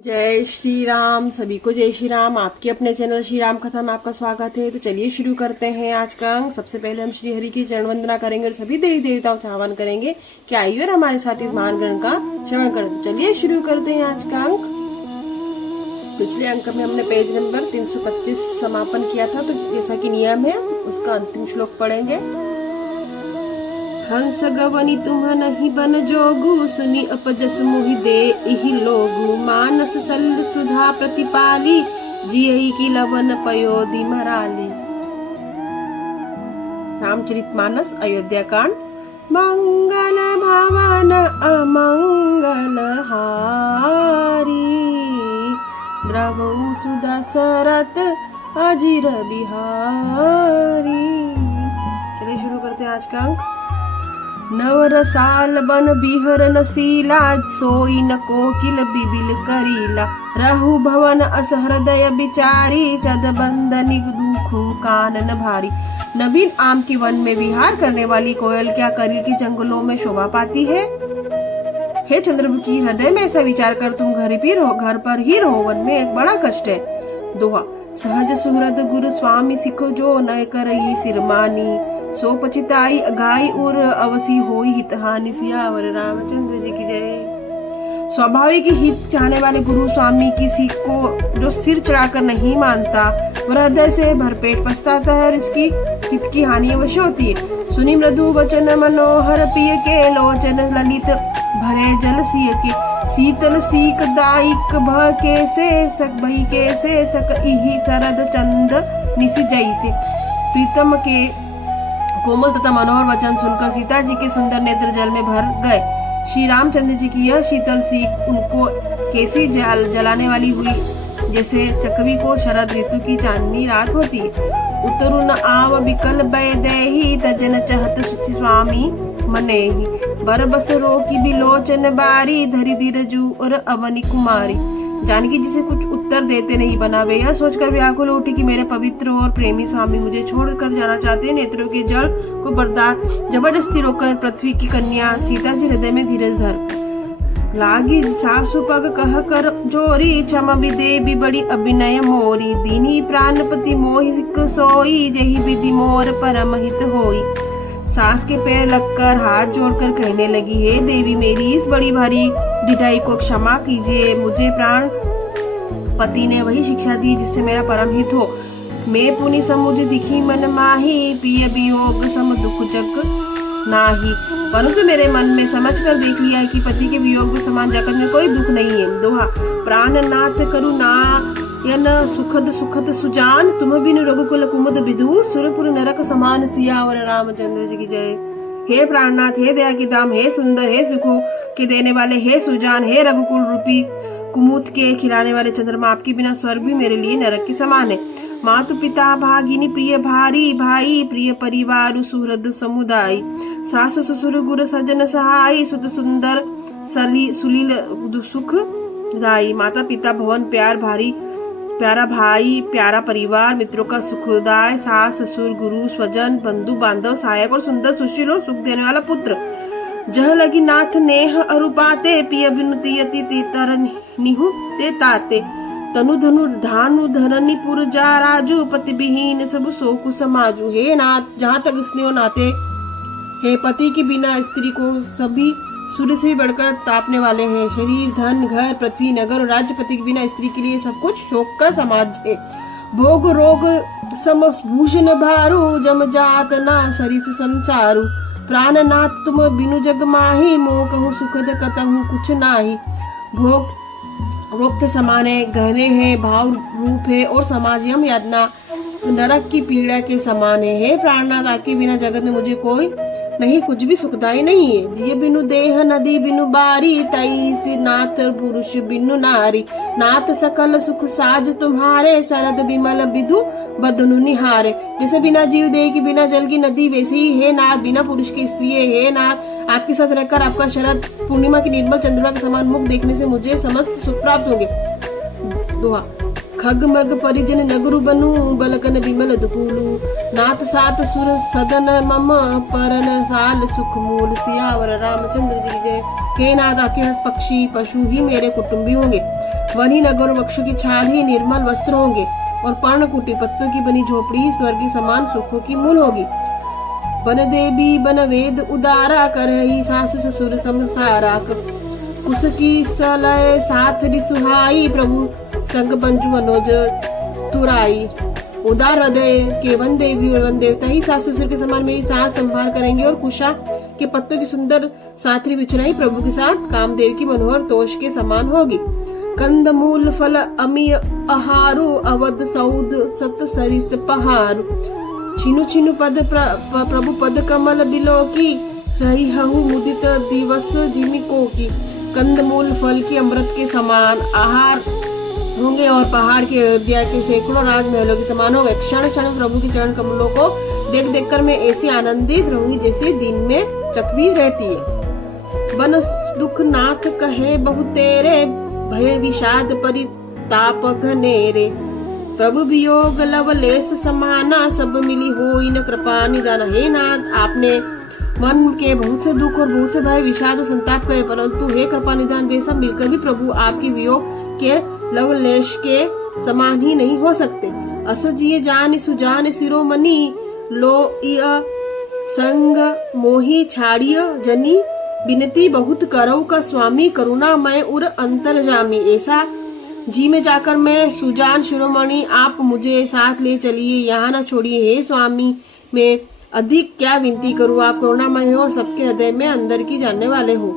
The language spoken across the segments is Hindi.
जय श्री राम। सभी को जय श्री राम। आपके अपने चैनल श्री राम कथा में आपका स्वागत है। तो चलिए शुरू करते हैं आज का अंक। सबसे पहले हम श्री हरि की चरण वंदना करेंगे और सभी देवी देवताओं से आह्वान करेंगे कि आइए और हमारे साथ इस महान ग्रंथ का श्रवण करें। तो चलिए शुरू करते हैं आज का अंक। पिछले अंक में हमने पेज नंबर 325 समापन किया था, तो जैसा कि नियम है उसका अंतिम श्लोक पढ़ेंगे। हंस गवनी तुम नहीं बन जोगु, सुनी अपजस मोहि दे इहि लोगु। मानस सल सुधा प्रतिपाली, जियहि की लवन पयोधि मराली। रामचरितमानस अयोध्या कांड। मंगल भवन अमंगल हारी, द्रवहु सुधा सरत अजिर बिहारी। चलिए शुरू करते हैं आज का अंक। नवरसाल बन बिहर नसीला, सोई न कोकिल बिबिल करीला। रहु भवन अस हृदय बिचारी, चद बंदनी दुखु कानन भारी। नवीन आम के वन में विहार करने वाली कोयल क्या करील के जंगलों में शोभा पाती है। हे चंद्रमुखी की हृदय में ऐसा विचार कर तुम घर पर ही रहो, वन में एक बड़ा कष्ट है। दोहा। सहज सुहृद गुरु स्वामी सिखो, जो नय करई सिरमानी। सो पचिताई गाई और अवसी होई हितहानि। सियावर रामचंद्र जी की जय। स्वाभाविक हित चाहने वाले गुरु स्वामी की सीख को जो सिर चढ़ाकर नहीं मानता, वह हृदय से भरपेट पछताता है और इसकी हित की हानि अवश्य होती है। सुनी मृदु वचन मनोहर, पिय के लोचन ललित भरे जल सिय के। शीतल सीक दायिक भ के से सक भई के से सक इहि शरद चंद निसि जैसे। प्रीतम के कोमल तथा मनोहर वचन सुनकर सीता जी के सुंदर नेत्र जल में भर गए। श्री रामचंद्र जी की यह शीतल सीख उनको कैसी जलाने वाली हुई, जैसे चकवी को शरद ऋतु की चांदनी रात होती है। उतरुन आव बिकल बै देहि, तजन चहत सुचि स्वामी मनेहि। बरबस रोकी बिलोचन बारी, धरि धीरजु और अवनी कुमारी। जानकी जी से कुछ उत्तर देते नहीं बना। वे यह सोचकर व्याकुल उठी कि मेरे पवित्र और प्रेमी स्वामी मुझे छोड़कर जाना चाहते हैं। नेत्रों के जल को बर्दाश्त जबरदस्ती रोककर पृथ्वी की कन्या सीता जी हृदय में धीरज धर लागी। सासु पग कह कर जोरी, क्षमा विदे भी बड़ी अभिनय मोरी। दीनी प्राणपति मोहिक सोई, जही विधि मोर परम हित होई। सास के पैर लगकर हाथ जोड़कर कहने लगी, हे देवी मेरी इस बड़ी भारी ढिठाई को क्षमा कीजिए। मुझे प्राण पति ने वही शिक्षा दी जिससे मेरा परम हित हो। मैं पुनि समुझ दिखी मन माही, पिय वियोग सम दुख जग नाही। परंतु मेरे मन में समझ कर देख लिया कि पति के वियोग के समान जगत में कोई दुख नहीं है। दोहा। प्राणनाथ करुणा यन सुखद सुखद सुजान, तुम बिनु रघुकुल कुमुद विधु। सुरपुर नरक समान, सियावर रामचंद्र जी की जय। हे प्राणनाथ, हे दया की धाम, हे सुंदर, हे सुखों के देने वाले, हे सुजान, हे रघुकुल रूपी कुमुद के खिलाने वाले चंद्रमा, आपके बिना स्वर्ग भी मेरे लिए नरक के समान है। मातु पिता भागिनी प्रिय भारी, भाई प्रिय परिवार सुहृद समुदाय। सासु ससुर गुर सजन सहाय, सुत सुंदर सुलील सुख दाई। माता पिता भवन प्यार भारी प्यारा भाई प्यारा परिवार, मित्रों का सुखदाय, सास ससुर गुरु स्वजन बंधु बांधव सहायक और सुंदर सुशील और सुख देने वाला पुत्र। जह लगी नाथ नेह अरुपाते, पिय बिनुति यति तीतर निहु ते ताते। तनु धनु धानु धरनी पुर जा राजू, पति विहीन सब सोकु समाजू। हे नाथ, जहाँ तक स्नेह नाते हे पति के बिना स्त्री को सभी सूर्य से भी बढ़कर तापने वाले हैं। शरीर धन घर पृथ्वी नगर और राज्य, पति के बिना स्त्री के लिए सब कुछ शोक का समाज है। भोग रोग समभूषण भारू, जम जात ना सरिस संसारू। प्राणनाथ तुम बिनु जग माही, मोह कहूँ सुखद कतहु कुछ नाही। भोग रोग के समान है, गहने हैं, भाव रूप है और समाज यम यातना नरक की पीड़ा के समान है। हे प्राणनाथ, आपके बिना जगत में मुझे कोई नहीं, कुछ भी सुखदाई नहीं है। जिय बिनु देह नदी बिनु बारी, तई नाथ पुरुष बिनु नारी। नाथ सकल सुख साज तुम्हारे, शरद विमल विधु बदनु निहारे। जैसे बिना जीव देह की बिना जल की नदी, वैसे ही हे नाथ बिना पुरुष के स्त्री है। हे नाथ, आपके साथ रहकर आपका शरद पूर्णिमा की निर्मल चंद्रमा के समान मुख देखने से मुझे समस्त सुख प्राप्त होंगे। दोहा। खग मृग परिजन नगरु बनु, बलकन विमल दुकुलु। नाथ सात सुर सदन मम, परन साल सुख मूल। सियावर रामचंद्र जी जय। हे नाथ, आपके हंस पक्षी पशु ही मेरे कुटुंबी होंगे। वनी नगर वृक्ष की छाल ही निर्मल वस्त्र होंगे और पर्णकुटी पत्तों की बनी झोपड़ी स्वर्ग की समान सुखों की मूल होगी। बन देवी बन वेद उदारा करही सासु ससुर समसारा कुस की सलय साथ सुहाई प्रभु संग पंचु मनोज तुराई। उदार हृदय के वन देवी और वन देवता ही सास ससुर के समान मेरी सास संभाल करेंगे और कुशा के पत्तों की सुंदर साथरी बिछुराई प्रभु के साथ कामदेव की मनोहर तोष के समान होगी। कंद मूल फल अमीय आहारो अवध सौद सत सरिस पहारो छीनु छीनु पद प्रभु पद कमल बिलो की रही हहु मुदित दिवस जिमिको की। कंद मूल फल की अमृत के समान आहार होंगे और पहाड़ के अयोध्या के सैकड़ों राजमहलों के समान होंगे। क्षण क्षण प्रभु के चरण कमलों को देख देख कर मैं ऐसे आनंदित रहूंगी जैसे दिन में चकवी रहती है। बन दुख नाथ कहे बहु तेरे भय विषाद परिताप घनेरे प्रभु वियोग लवलेस समाना सब मिली होई न कृपा निदान। हे नाथ, आपने मन के बहुत से दुख और बहुत से भय विषाद और संताप कहे, परंतु हे कृपा निदान वे सब मिलकर भी प्रभु आपके वियोग के लवलेश के समान ही नहीं हो सकते। असजिए जान सुजान सिरोमणि लो संग मोही छाड़िय जनी बिनती बहुत करौ का स्वामी करुणा मैं उर अंतर्जामी। ऐसा जी में जाकर मैं सुजान शिरोमणि आप मुझे साथ ले चलिए, यहाँ न छोड़िए। हे स्वामी, मैं अधिक क्या विनती करूँ, आप करुणामय हो और सबके हृदय में अंदर की जानने वाले हो।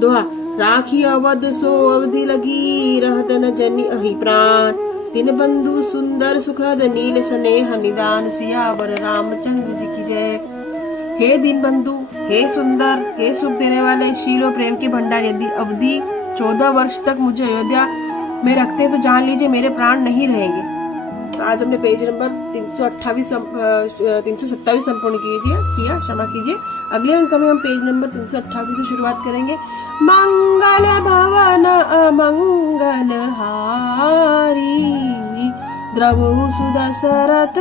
दोहा राखी अवध सो अवधि लगी रहत न जनी अहि प्राण तीन बंधु सुंदर सुखद नील स्नेह निदान सियावर रामचंद्र जी की जय। हे दीन बंधु, हे सुंदर, हे सुख देने वाले शील प्रेम के भंडार, यदि अवधि 14 वर्ष तक मुझे अयोध्या में रखते तो जान लीजिए मेरे प्राण नहीं रहेंगे। तो आज हमने पेज नंबर 327 संपूर्ण किया, क्षमा कीजिए। अगले अंक में हम पेज नंबर 328 से शुरुआत करेंगे। मंगल भवन अमंगल हारी द्रवहु सुदशरथ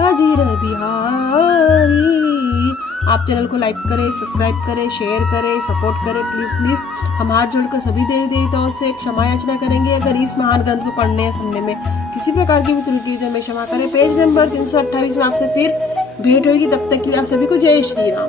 अजिर बिहारी। आप चैनल को लाइक करें, सब्सक्राइब करें, शेयर करें, सपोर्ट करें। प्लीज प्लीज हम हाथ जोड़कर सभी देवी देवताओं से क्षमा याचना करेंगे अगर इस महान ग्रंथ को पढ़ने या सुनने में किसी प्रकार की भी त्रुटि है, हमें क्षमा करें। पेज नंबर 328 में आपसे फिर भेंट होगी, तब तक के लिए आप सभी को जय श्री राम।